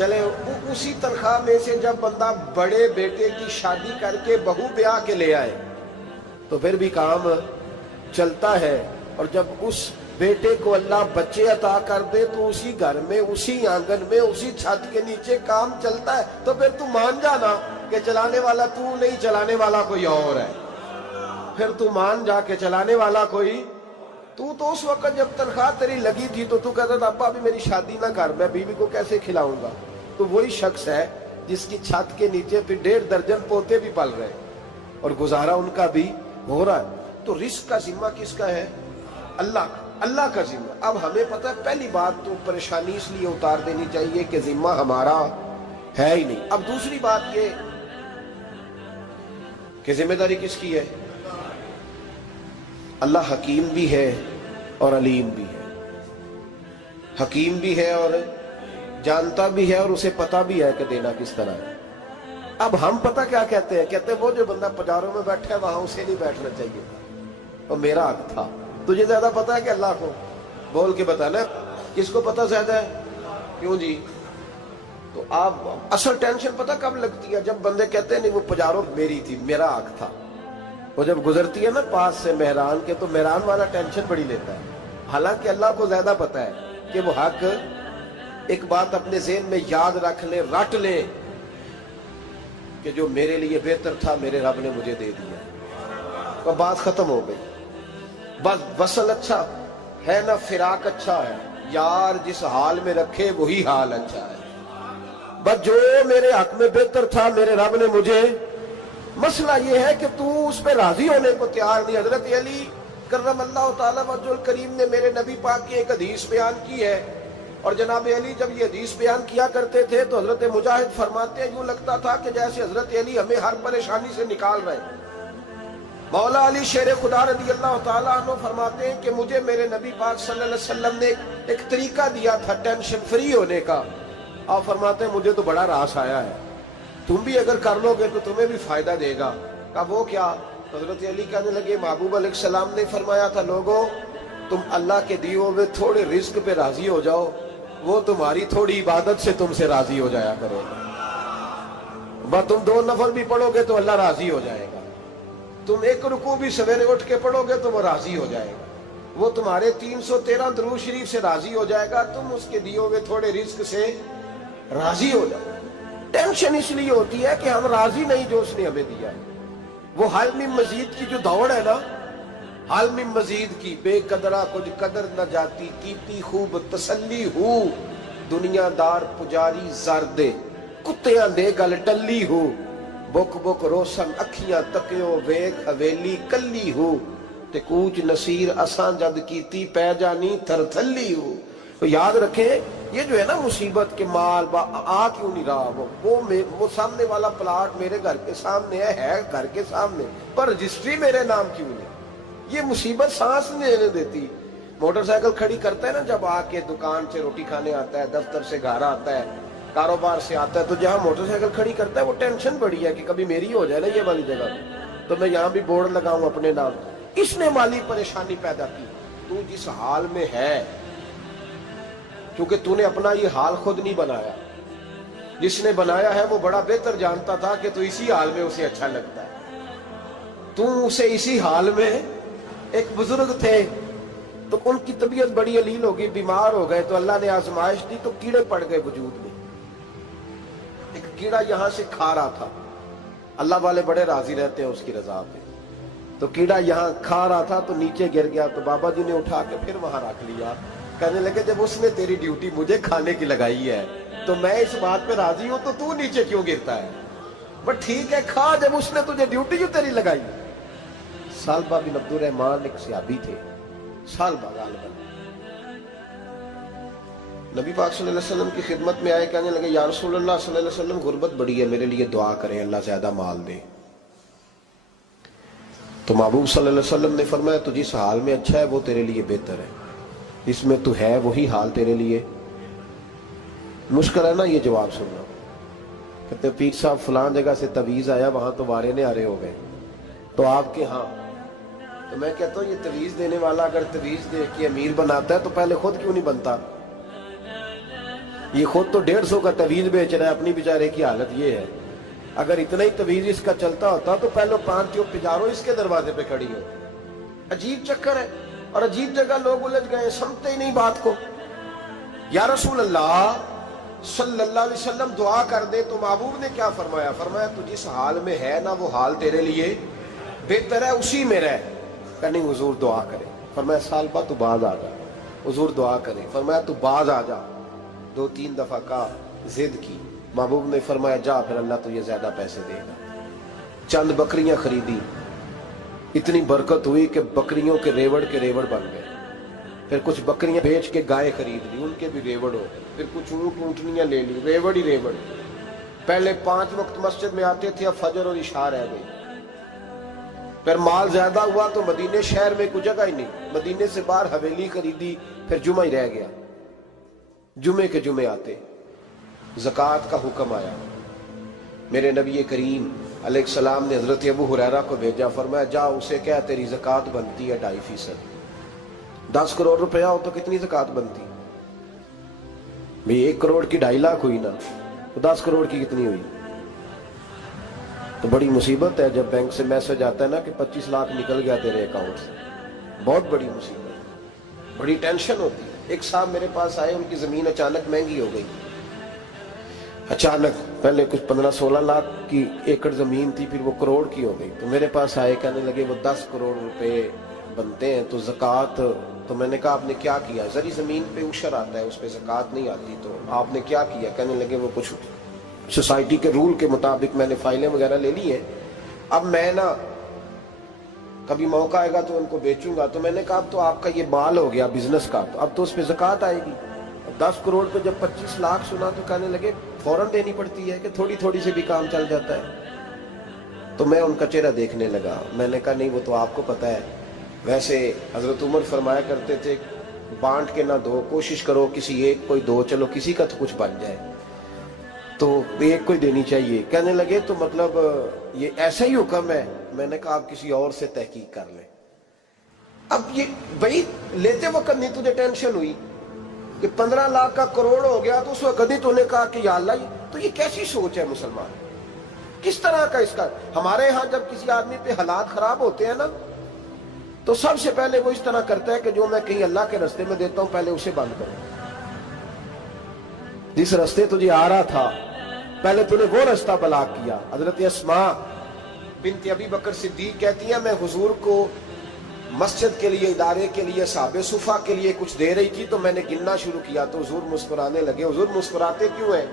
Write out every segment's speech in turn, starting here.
چلے اسی تنخواہ میں سے جب بندہ بڑے بیٹے کی شادی کر کے بہو بیاہ کے لے آئے تو پھر بھی کام چلتا ہے، اور جب اس بیٹے کو اللہ بچے عطا کر دے تو اسی گھر میں، اسی آنگن میں، اسی چھت کے نیچے کام چلتا ہے، تو پھر تو مان جانا کہ چلانے والا تو نہیں، چلانے والا کوئی اور ہے۔ پھر تو مان جا کے چلانے والا کوئی تو اس وقت جب تنخواہ تیری لگی تھی تو کہتا تھا ابا ابھی میری شادی نہ کر، میں بیوی کو کیسے کھلاؤں گا؟ تو وہی شخص ہے جس کی چھت کے نیچے پھر 1.5 درجن پوتے بھی پل رہے اور گزارا ان کا بھی ہو رہا ہے۔ تو رزق کا ذمہ کس کا ہے؟ اللہ کا ذمہ۔ اب ہمیں پتہ ہے پہلی بات تو پریشانی اس لیے اتار دینی چاہیے کہ ذمہ ہمارا ہے ہی نہیں۔ اب دوسری بات یہ کہ ذمہ داری کس کی ہے؟ اللہ حکیم بھی ہے اور علیم بھی ہے، حکیم بھی ہے اور جانتا بھی ہے اور اسے پتہ بھی ہے کہ دینا کس طرح ہے۔ اب ہم پتہ کیا کہتے ہیں؟ کہتے ہیں وہ جو بندہ پجاروں میں بیٹھا ہے وہاں اسے نہیں بیٹھنا چاہیے اور میرا حق تھا۔ تجھے زیادہ پتہ ہے کہ اللہ کو؟ بول کے بتانا کس کو پتہ زیادہ ہے؟ کیوں جی؟ تو آپ اصل ٹینشن پتہ کب لگتی ہے؟ جب بندے کہتے ہیں نہیں وہ پجاروں میری تھی، میرا حق تھا۔ وہ جب گزرتی ہے نا پاس سے مہران کے تو مہران والا ٹینشن بڑی لیتا ہے، حالانکہ اللہ کو زیادہ پتہ ہے کہ وہ حق۔ ایک بات اپنے ذہن میں یاد رکھ لیں، رٹ لیں کہ جو میرے لیے بہتر تھا میرے رب نے مجھے دے دیا، تو بات ختم ہو گئی۔ بس وصل اچھا ہے نہ فراق اچھا ہے، یار جس حال میں رکھے وہی حال اچھا ہے۔ بس جو میرے حق میں بہتر تھا میرے رب نے مجھے، مسئلہ یہ ہے کہ تو اس پہ راضی ہونے کو تیار نہیں۔ حضرت علی کرم اللہ تعالیٰ وجہ الکریم نے میرے نبی پاک کی ایک حدیث بیان کی ہے، اور جناب علی جب یہ حدیث بیان کیا کرتے تھے تو حضرت مجاہد فرماتے ہیں یوں لگتا تھا کہ جیسے حضرت علی ہمیں ہر پریشانی سے نکال رہے ہیں۔ مولا علی شیر خدا رضی اللہ تعالیٰ عنہ فرماتے ہیں کہ مجھے میرے نبی پاک صلی اللہ علیہ وسلم نے ایک طریقہ دیا تھا ٹینشن فری ہونے کا۔ آپ فرماتے ہیں مجھے تو بڑا راس آیا ہے، تم بھی اگر کر لو گے تو تمہیں بھی فائدہ دے گا۔ کہا وہ کیا؟ حضرت علی کہنے لگے محبوب علیہ السلام نے فرمایا تھا لوگوں تم اللہ کے دیے ہوئے تھوڑے رزق پہ راضی ہو جاؤ، وہ تمہاری تھوڑی عبادت سے تم سے راضی ہو جایا کرو گا۔ بس تم 2 نفل بھی پڑھو گے تو اللہ راضی ہو جائے گا، تم 1 رکوع بھی سویرے اٹھ کے پڑھو گے تو وہ راضی ہو جائے گا، وہ تمہارے 313 درود شریف سے راضی ہو جائے گا، تم اس کے دیے ہوئے تھوڑے رزق سے راضی ہو جاؤ۔ ٹینشن اس لیے ہوتی ہے کہ ہم راضی نہیں جو اس نے ہمیں دیا ہے۔ وہ حال میں مزید کی جو دوڑ ہے نا، حال میں مزید کی، بے قدرہ کچھ قدر نہ جاتی، کیتی خوب تسلی ہو، دنیا دار پجاری زردے، کتیاں دے گل ٹلی ہو، بک بک روشن اکھیاں تکیو ویک حویلی کلی ہو، تے کوچ نصیر اساں جد کیتی پہ جانی تھر تھلی ہو۔ تو یاد رکھیں یہ جو ہے نا مصیبت کے مال آ کیوں نہیں رہا، وہ سامنے والا پلاٹ میرے گھر کے سامنے ہے گھر کے سامنے، پر رجسٹری میرے نام کیوں نہیں؟ یہ مصیبت سانس نہیں لینے دیتی۔ موٹر سائیکل کھڑی کرتا ہے نا جب آ کے دکان سے روٹی کھانے آتا ہے، دفتر سے گھر آتا ہے، کاروبار سے آتا ہے، تو جہاں موٹر سائیکل کھڑی کرتا ہے وہ ٹینشن بڑی ہے کہ کبھی میری ہو جائے نا یہ والی جگہ، تو میں یہاں بھی بورڈ لگاؤں اپنے نام۔ اس نے مالی پریشانی پیدا کی۔ تو جس حال میں ہے، کیونکہ تو نے اپنا یہ حال خود نہیں بنایا، جس نے بنایا ہے وہ بڑا بہتر جانتا تھا کہ تو اسی حال میں اسے اچھا لگتا ہے۔ تو اسے اسی حال میں، ایک بزرگ تھے تو ان کی طبیعت بڑی علیل ہو گئی، بیمار ہو گئے، تو اللہ نے آزمائش دی تو کیڑے پڑ گئے وجود میں۔ ایک کیڑا یہاں سے کھا رہا تھا، اللہ والے بڑے راضی رہتے ہیں اس کی رضا پہ، تو کیڑا یہاں کھا رہا تھا تو نیچے گر گیا، تو بابا جی نے اٹھا کے پھر وہاں رکھ لیا، کہنے لگے جب اس نے تیری ڈیوٹی مجھے کھانے کی لگائی ہے تو میں اس بات پہ راضی ہوں، تو نیچے کیوں گرتا ہے؟ بس ٹھیک ہے کھا، جب اس نے تجھے ڈیوٹی جو تیری لگائی۔ سالبہ بن عبد الرحمن ایک صحابی تھے، سالبہ غالباً، نبی پاک صلی اللہ علیہ وسلم کی خدمت میں آئے، کہنے لگے یا رسول اللہ صلی اللہ علیہ وسلم غربت بڑی ہے، میرے لیے دعا کریں اللہ زیادہ مال دے۔ تو محبوب صلی اللہ علیہ وسلم نے فرمایا تو جس حال میں اچھا ہے وہ تیرے لیے بہتر ہے، اس میں تو ہے وہی حال تیرے لیے۔ مشکل ہے نا یہ جواب سننا۔ کہتے پیر صاحب فلان جگہ سے تویز آیا، وہاں تو وارے نے آرے ہو گئے، تو آپ کے ہاں، تو میں کہتا ہوں یہ تویز دینے والا اگر تویز دے کے امیر بناتا ہے تو پہلے خود کیوں نہیں بنتا؟ یہ خود تو 150 کا تویز بیچ رہا ہے، اپنی بیچارے کی حالت یہ ہے۔ اگر اتنا ہی تویز اس کا چلتا ہوتا تو پہلے 5 جو پجارو اس کے دروازے پہ کھڑی ہو۔ عجیب چکر ہے اور عجیب جگہ لوگ الجھ گئے، سمجھتے ہی نہیں بات کو۔ یا رسول اللہ صلی اللہ علیہ وسلم دعا کر دے تو محبوب نے کیا فرمایا؟ فرمایا تو جس حال میں ہے نا وہ حال تیرے لیے بہتر ہے، اسی میں رہ۔ کہ نہیں حضور دعا کرے۔ فرمایا سال بعد تو باز آ جا۔ حضور دعا کرے۔ فرمایا تو باز آ جا۔ 2-3 دفعہ کا ضد کی، محبوب نے فرمایا جا پھر اللہ تجھے زیادہ پیسے دے گا۔ چند بکریاں خریدی، اتنی برکت ہوئی کہ بکریوں کے ریوڑ بن گئے۔ پھر کچھ بکریاں بیچ کے گائے خرید لی، ان کے بھی ریوڑ ہو۔ پھر کچھ اونٹ اونٹنیاں لے لی، ریوڑ ہی ریوڑ۔ پہلے 5 وقت مسجد میں آتے تھے، اب فجر اور عشاء رہ گئی۔ پھر مال زیادہ ہوا تو مدینے شہر میں کوئی جگہ ہی نہیں، مدینے سے باہر حویلی خریدی، پھر جمعہ ہی رہ گیا۔ جمعے کے جمعے آتے، زکوٰۃ کا حکم آیا۔ میرے نبی کریم علیہ السلام نے حضرت ابو ہریرہ کو بھیجا، فرمایا جا اسے کہہ تیری زکوٰۃ بنتی ہے 2.5%۔ 10 کروڑ روپیہ ہو تو کتنی زکوٰۃ بنتی؟ بھئی 1 کروڑ کی 2.5 لاکھ ہوئی نا، تو 10 کروڑ کی کتنی ہوئی؟ تو بڑی مصیبت ہے جب بینک سے میسج آتا ہے نا کہ 25 لاکھ نکل گیا تیرے اکاؤنٹ سے، بہت بڑی مصیبت، بڑی ٹینشن ہوتی ہے۔ ایک صاحب میرے پاس آئے، ان کی زمین اچانک مہنگی ہو گئی، اچانک پہلے کچھ 15-16 لاکھ کی ایکڑ زمین تھی، پھر وہ کروڑ کی ہو گئی۔ تو میرے پاس آئے، کہنے لگے وہ 10 کروڑ روپے بنتے ہیں تو زکوٰۃ، تو میں نے کہا آپ نے کیا کیا؟ زری زمین پہ عشر آتا ہے، اس پہ زکوٰۃ نہیں آتی، تو آپ نے کیا کیا؟ کہنے لگے وہ کچھ سوسائٹی کے رول کے مطابق میں نے فائلیں وغیرہ لے لی ہیں، اب میں نا کبھی موقع آئے گا تو ان کو بیچوں گا۔ تو میں نے کہا اب تو آپ کا یہ مال ہو گیا بزنس کا، تو اب تو اس پہ زکوٰۃ آئے گی۔ 10 کروڑ پہ جب 25 لاکھ سنا تو کہنے لگے فوراً دینی پڑتی ہے کہ تھوڑی تھوڑی سے بھی کام چل جاتا ہے؟ تو میں ان کا چہرہ دیکھنے لگا، میں نے کہا نہیں وہ تو آپ کو پتہ ہے، ویسے حضرت عمر فرمایا کرتے تھے بانٹ کے نہ دو، کوشش کرو کسی ایک کو ہی دو، چلو کسی کا تو کچھ بن جائے، تو ایک کو ہی دینی چاہیے۔ کہنے لگے تو مطلب یہ ایسا ہی حکم ہے؟ میں نے کہا آپ کسی اور سے تحقیق کر لیں۔ اب یہ بھائی لیتے وقت نہیں تجھے ٹینشن ہوئی کہ 15 لاکھ کا کروڑ ہو گیا، تو اس وقت کبھی تو نے کہا کہ یا اللہ، تو یہ کیسی سوچ ہے مسلمان؟ کس طرح کا اس کا؟ ہمارے ہاں جب کسی آدمی پہ حالات خراب ہوتے ہیں نا تو سب سے پہلے وہ اس طرح کرتا ہے کہ جو میں کہیں اللہ کے رستے میں دیتا ہوں پہلے اسے بند کروں۔ جس رستے تجھے آ رہا تھا پہلے تو نے وہ رستہ بلاک کیا۔ حضرت اسماء بنت ابی بکر صدیق کہتی ہیں میں حضور کو مسجد کے لیے، ادارے کے لیے، صحابہ صفہ کے لیے کچھ دے رہی تھی، تو میں نے گننا شروع کیا تو حضور مسکرانے لگے۔ حضور مسکراتے کیوں ہیں؟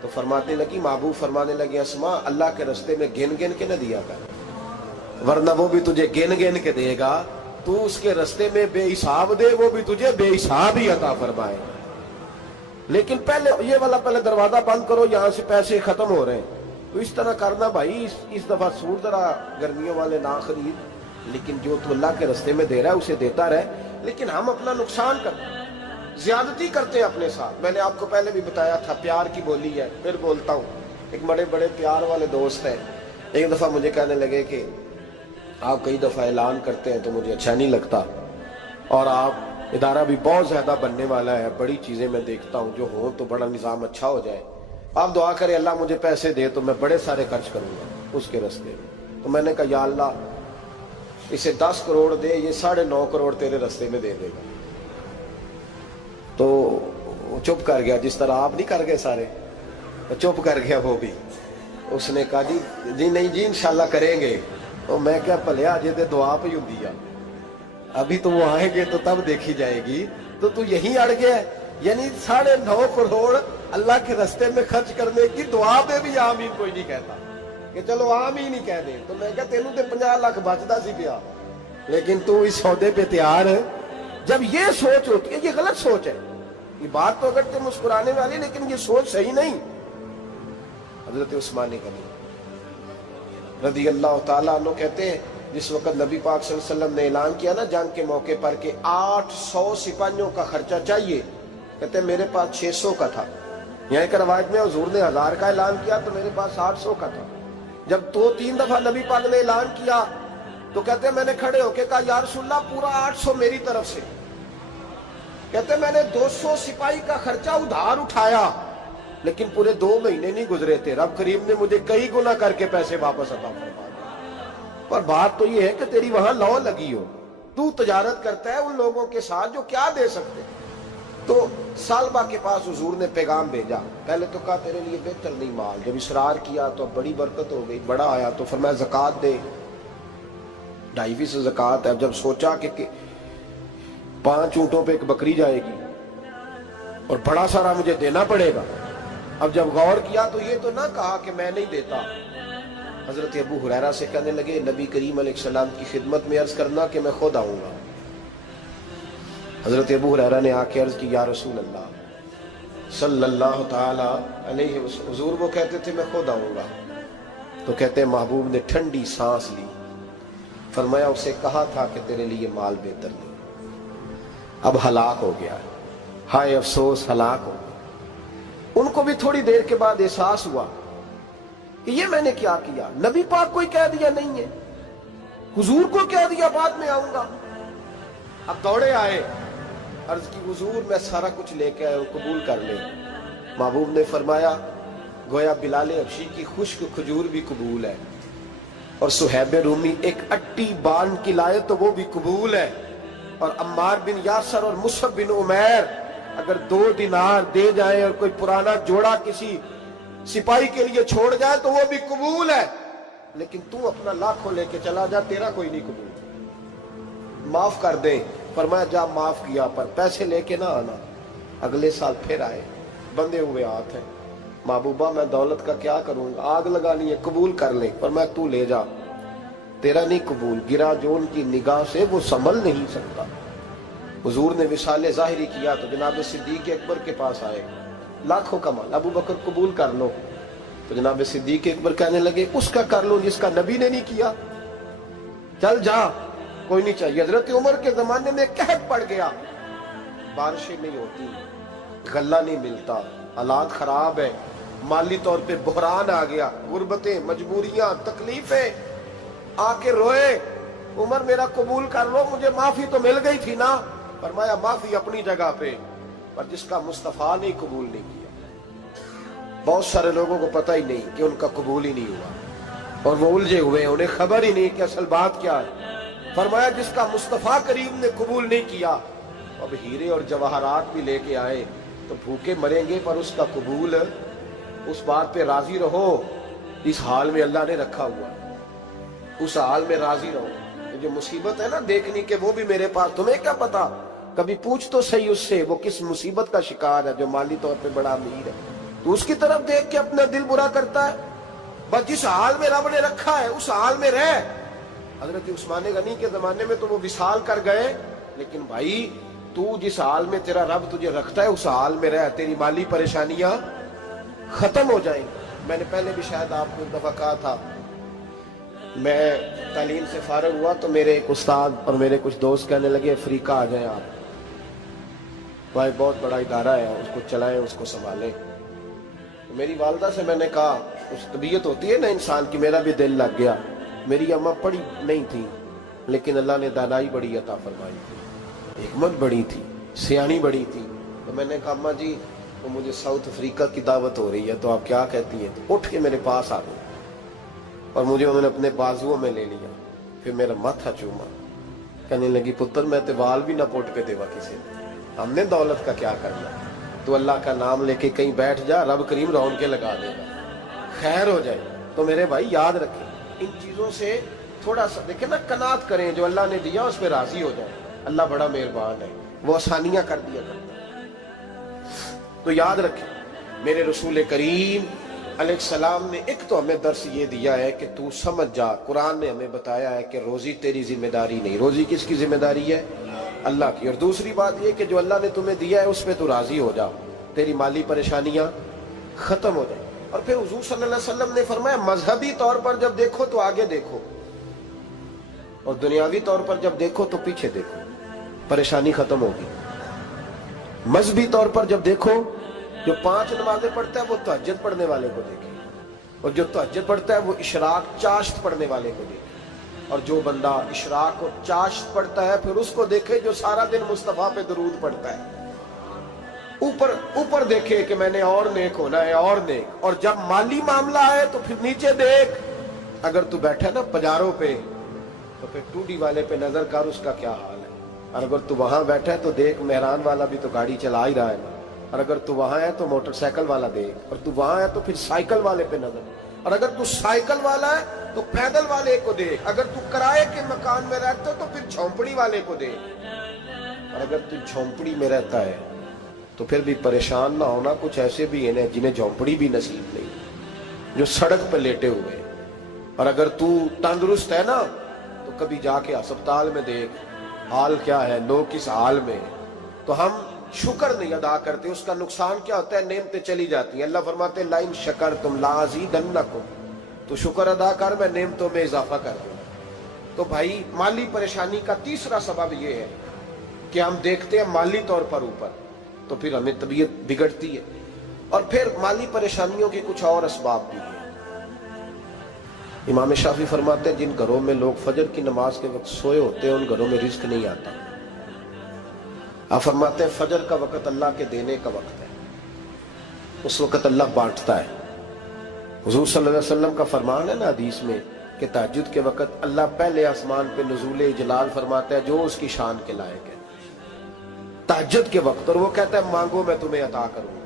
تو فرمانے لگی، محبوب فرمانے لگے اسماء اللہ کے رستے میں گن گن کے نہ دیا کر، ورنہ وہ بھی تجھے گن گن کے دے گا، تو اس کے رستے میں بے حساب دے، وہ بھی تجھے بے حساب ہی عطا فرمائے۔ لیکن پہلے یہ والا پہلے دروازہ بند کرو، یہاں سے پیسے ختم ہو رہے ہیں، تو اس طرح کرنا بھائی۔ اس دفعہ سوٹ ذرا گرمیوں والے نہ خرید، لیکن جو تو اللہ کے رستے میں دے رہا ہے اسے دیتا رہے، لیکن ہم اپنا نقصان کرتے ہیں، زیادتی کرتے ہیں اپنے ساتھ۔ میں نے آپ کو پہلے بھی بتایا تھا پیار کی بولی ہے، پھر بولتا ہوں۔ ایک بڑے بڑے پیار والے دوست ہیں، ایک دفعہ مجھے کہنے لگے کہ آپ کئی دفعہ اعلان کرتے ہیں تو مجھے اچھا نہیں لگتا، اور آپ ادارہ بھی بہت زیادہ بننے والا ہے، بڑی چیزیں میں دیکھتا ہوں جو ہوں تو بڑا نظام اچھا ہو جائے، آپ دعا کریں اللہ مجھے پیسے دے تو میں بڑے سارے خرچ کروں گا اس کے رستے میں۔ تو میں نے کہا یا اللہ اسے 10 کروڑ دے، یہ 9.5 کروڑ تیرے رستے میں دے دے گا۔ تو چپ کر گیا، جس طرح آپ نہیں کر گئے سارے، چپ کر گیا وہ بھی۔ اس نے کہا جی نہیں جی انشاءاللہ کریں گے۔ تو میں کیا پلیا جی دعا پہ ہوں دیا، ابھی تو وہ آئیں گے تو تب دیکھی جائے گی، تو یہیں اڑ گیا ہے۔ یعنی 9.5 کروڑ اللہ کے رستے میں خرچ کرنے کی دعا پہ بھی آمین کوئی نہیں کہتا کہ چلو آمین ہی کہہ دیں۔ تو میں کہا تینوں تے 50 لاکھ بچتا سی پیا، لیکن تو اس سودے پہ تیار ہے۔ جب یہ سوچ ہوتی ہے، یہ غلط سوچ ہے، یہ بات تو اگر تے مسکرانے والی، لیکن یہ سوچ صحیح نہیں۔ حضرت عثمان غنی رضی اللہ تعالیٰ عنہ کہتے ہیں جس وقت نبی پاک صلی اللہ علیہ وسلم نے اعلان کیا نا جنگ کے موقع پر کہ 800 سپاہیوں کا خرچہ چاہیے، کہتے ہیں میرے پاس 600 کا تھا۔ یہاں ایک روایت میں حضور نے 1000 کا اعلان کیا تو میرے پاس 800 کا تھا۔ جب 2-3 دفعہ نبی پاک نے اعلان کیا تو کہتے ہیں میں نے کھڑے ہو کے کہا یا رسول اللہ پورا 800 میری طرف سے۔ کہتے میں نے 200 سپاہی کا خرچہ ادھار اٹھایا لیکن پورے 2 مہینے نہیں گزرے تھے، رب کریم نے مجھے کئی گنا کر کے پیسے واپس عطا فرما دیے۔ پر بات تو یہ ہے کہ تیری وہاں لو لگی ہو، تو تجارت کرتا ہے ان لوگوں کے ساتھ جو کیا دے سکتے۔ تو سالبہ کے پاس حضور نے پیغام بھیجا، پہلے تو کہا تیرے لیے بہتر نہیں مال، جب اصرار کیا تو بڑی برکت ہو گئی، بڑا آیا تو فرمایا زکوٰۃ دے، 2.5% زکوٰۃ ہے۔ جب سوچا کہ 5 اونٹوں پہ ایک بکری جائے گی اور بڑا سارا مجھے دینا پڑے گا، اب جب غور کیا تو یہ تو نہ کہا کہ میں نہیں دیتا۔ حضرت ابو ہریرہ سے کہنے لگے نبی کریم علیہ السلام کی خدمت میں عرض کرنا کہ میں خود آؤں گا۔ حضرت ابو ہریرہ نے آ کے عرض کی یا رسول اللہ صلی اللہ تعالی علیہ وسلم، حضور وہ کہتے تھے میں خود آؤں گا، تو کہتے ہیں محبوب نے ٹھنڈی سانس لی، فرمایا اسے کہا تھا کہ تیرے لیے مال بہتر نہیں، اب ہلاک ہو گیا، ہائے افسوس ہلاک ہو گیا۔ ان کو بھی تھوڑی دیر کے بعد احساس ہوا کہ یہ میں نے کیا کیا، نبی پاک کو ہی کہہ دیا نہیں ہے، حضور کو کہہ دیا بعد میں آؤں گا۔ اب دوڑے آئے، عرض کی حضور میں سارا کچھ لے کے آئے ہوں، قبول کر لیں۔ محبوب نے فرمایا گویا بلال حبشی کی خشک کھجور بھی قبول ہے، اور صہیب رومی ایک اٹی باندھ کی لائے تو وہ بھی قبول ہے، اور عمار بن یاسر اور مصعب بن عمیر اگر 2 دینار دے جائیں اور کوئی پرانا جوڑا کسی سپاہی کے لیے چھوڑ جائے تو وہ بھی قبول ہے، لیکن تو اپنا لاکھوں لے کے چلا جا، تیرا کوئی نہیں قبول، معاف کر دیں۔ فرمایا جا معاف کیا، پر پیسے لے کے نہ آنا۔ اگلے سال پھر آئے، بندے ہوئے ہاتھ ہیں، محبوبہ میں دولت کا کیا کروں گا، آگ لگانی ہے، قبول کر لیں۔ فرمایا تو لے جا، تیرا نہیں قبول، گرا جو ان کی نگاہ سے وہ سنبھل نہیں سکتا۔ حضور نے وصال ظاہری کیا تو جناب صدیق اکبر کے پاس آئے، لاکھوں کا مال، ابو بکر قبول کر لو، تو جناب صدیق اکبر کہنے لگے اس کا کر لو جس کا نبی نے نہیں کیا، چل جا کوئی نہیں چاہیے۔ حضرت عمر کے زمانے میں قحط پڑ گیا، بارشیں نہیں ہوتی، غلہ نہیں ملتا، حالات خراب ہے، مالی طور پہ بحران آ گیا، غربتیں، مجبوریاں، تکلیفیں، آ کے روئے، عمر میرا قبول کر لو، مجھے معافی تو مل گئی تھی نا۔ فرمایا معافی اپنی جگہ پہ، پر جس کا مصطفیٰ نے قبول نہیں کیا۔ بہت سارے لوگوں کو پتہ ہی نہیں کہ ان کا قبول ہی نہیں ہوا، اور وہ الجھے ہوئے، انہیں خبر ہی نہیں کہ اصل بات کیا ہے۔ فرمایا جس کا مصطفیٰ کریم نے قبول نہیں کیا، اب ہیرے اور جواہرات بھی لے کے آئے تو بھوکے مریں گے، پر اس کا قبول، اس بات پہ راضی رہو، اس حال میں اللہ نے رکھا ہوا، اس حال میں راضی رہو۔ یہ جو مصیبت ہے نا دیکھنی کہ وہ بھی میرے پاس، تمہیں کیا پتا، کبھی پوچھ تو صحیح اس سے وہ کس مصیبت کا شکار ہے، جو مالی طور پہ بڑا امیر ہے، تو اس کی طرف دیکھ کے اپنا دل برا کرتا ہے۔ بس جس حال میں رب نے رکھا ہے اس حال میں رہ۔ حضرت عثمان غنی کے زمانے میں تو وہ وصال کر گئے، لیکن بھائی تو جس حال میں تیرا رب تجھے رکھتا ہے اس حال میں رہ، تیری مالی پریشانیاں ختم ہو جائیں۔ میں نے پہلے بھی شاید آپ کو ایک دفعہ کہا تھا، میں تعلیم سے فارغ ہوا تو میرے ایک استاد اور میرے کچھ دوست کہنے لگے افریقہ آ جائیں آپ، بھائی بہت بڑا ادارہ ہے، اس کو چلائیں، اس کو سنبھالیں۔ میری والدہ سے میں نے کہا، اس طبیعت ہوتی ہے نا انسان کی، میرا بھی دل لگ گیا۔ میری اماں پڑھی نہیں تھی لیکن اللہ نے دانائی بڑی عطا فرمائی تھی، حکمت بڑی تھی، سیانی بڑی تھی۔ تو میں نے کہا اماں جی وہ مجھے ساؤتھ افریقہ کی دعوت ہو رہی ہے تو آپ کیا کہتی ہیں؟ تو اٹھ کے میرے پاس آ گئی اور مجھے انہوں نے اپنے بازوؤں میں لے لیا، پھر میرا ماتھا چوما، کہنے لگی پتر میں تے وال بھی نہ پوٹ کے دیوا کسی نے، ہم نے دولت کا کیا کرنا، تو اللہ کا نام لے کے کہیں بیٹھ جا، رب کریم رون کے لگا دے گا، خیر ہو جائے۔ تو میرے بھائی یاد رکھیں ان چیزوں سے تھوڑا سا دیکھیں نا، قناعت کریں، جو اللہ نے دیا اس پہ راضی ہو جائے، اللہ بڑا مہربان ہے، وہ آسانیاں کر دیا کرتا ہے۔ تو یاد رکھیں میرے رسول کریم علیہ السلام نے ایک تو ہمیں درس یہ دیا ہے کہ تو سمجھ جا، قرآن نے ہمیں بتایا ہے کہ روزی تیری ذمہ داری نہیں، روزی کس کی ذمہ داری ہے؟ اللہ کی۔ اور دوسری بات یہ کہ جو اللہ نے تمہیں دیا ہے اس پہ تو راضی ہو جا، تیری مالی پریشانیاں ختم ہو جائیں۔ اور پھر حضور صلی اللہ علیہ وسلم نے فرمایا مذہبی طور پر جب دیکھو تو آگے دیکھو، اور دنیاوی طور پر جب دیکھو تو پیچھے دیکھو، پریشانی ختم ہوگی۔ مذہبی طور پر جب دیکھو، جو 5 نمازیں پڑھتا ہے وہ تہجد پڑھنے والے کو دیکھے، اور جو تہجد پڑھتا ہے وہ اشراق چاشت پڑھنے والے کو دیکھے، اور جو بندہ اشراق اور چاشت پڑھتا ہے پھر اس کو دیکھے جو سارا دن مصطفیٰ پہ درود پڑھتا ہے۔ اوپر اوپر دیکھے کہ میں نے اور نیک ہونا ہے اور نیک، اور جب مالی معاملہ ہے تو پھر نیچے دیکھ. اگر تو بیٹھا نا پجاروں پہ تو پھر ٹوڈی والے پہ نظر کر اس کا کیا حال ہے، اور اگر تو وہاں بیٹھا ہے تو دیکھ مہران والا بھی تو گاڑی چلا ہی رہا ہے نا، اور اگر تو وہاں ہے تو موٹر سائیکل والا دیکھ، اور تو وہاں ہے تو پھر سائیکل والے پہ نظر، اور اگر تو سائیکل والا ہے تو پیدل والے کو دیکھ، اگر تو کرائے کے مکان میں رہتا تو پھر جھونپڑی والے کو دیکھ، اور اگر تو جھونپڑی میں رہتا ہے تو پھر بھی پریشان نہ ہونا. کچھ ایسے بھی ہیں جنہیں جھونپڑی بھی نصیب نہیں، جو سڑک پہ لیٹے ہوئے. اور اگر تو تندرست ہے نا تو کبھی جا کے ہسپتال میں دیکھ حال کیا ہے، لوگ کس حال میں. تو ہم شکر نہیں ادا کرتے، اس کا نقصان کیا ہوتا ہے، نعمتیں چلی جاتی ہیں. اللہ فرماتے ہیں لَئِن شَكَرْتُمْ لَأَزِيدَنَّكُمْ، تو شکر ادا کر میں نعمتوں میں اضافہ کر دوں. تو بھائی مالی پریشانی کا تیسرا سبب یہ ہے کہ ہم دیکھتے ہیں مالی طور پر اوپر، تو پھر ہمیں طبیعت بگڑتی ہے. اور پھر مالی پریشانیوں کے کچھ اور اسباب بھی ہیں. امام شافعی فرماتے ہیں جن گھروں میں لوگ فجر کی نماز کے وقت سوئے ہوتے ہیں ان گھروں میں رزق نہیں آتا. آپ فرماتے ہیں فجر کا وقت اللہ کے دینے کا وقت ہے، اس وقت اللہ بانٹتا ہے. حضور صلی اللہ علیہ وسلم کا فرمان ہے نا حدیث میں کہ تہجد کے وقت اللہ پہلے آسمان پہ نزول جلال فرماتا ہے جو اس کی شان کے لائق ہے تہجد کے وقت، اور وہ کہتا ہے مانگو میں تمہیں عطا کروں گا.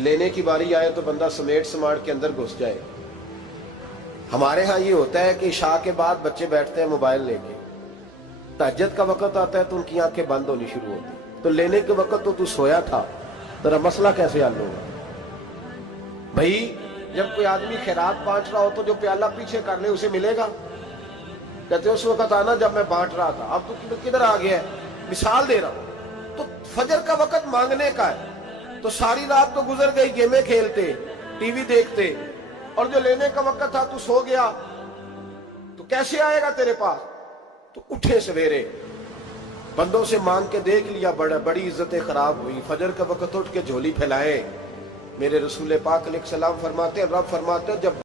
لینے کی باری آئے تو بندہ سمیٹ سماٹ کے اندر گھس جائے. ہمارے ہاں یہ ہوتا ہے کہ عشاء کے بعد بچے بیٹھتے ہیں موبائل لے کے، تہجد کا وقت آتا ہے تو ان کی آنکھیں بند ہونی شروع ہوتی، تو لینے کے وقت تو سویا تھا، تیرا مسئلہ کیسے حل ہوگا؟ بھائی جب کوئی آدمی خیرات بانٹ رہا ہو تو جو پیالہ پیچھے کر لے اسے ملے گا؟ کہتے اس وقت آنا جب میں بانٹ رہا تھا، اب تو کدھر آ گیا ہے؟ مثال دے رہا ہوں. تو فجر کا وقت مانگنے کا ہے، تو ساری رات تو گزر گئی گیمیں کھیلتے، ٹی وی دیکھتے، اور جو لینے کا وقت تھا تو سو گیا، تو کیسے آئے گا تیرے پاس؟ تو اٹھے سویرے بندوں سے مانگ کے دیکھ لیا، بڑی عزتیں خراب ہوئی. فجر کا وقت اٹھ کے جھولی پھیلائے. میرے رسول پاک علیہ السلام فرماتے ہیں، رب فرماتے ہیں جب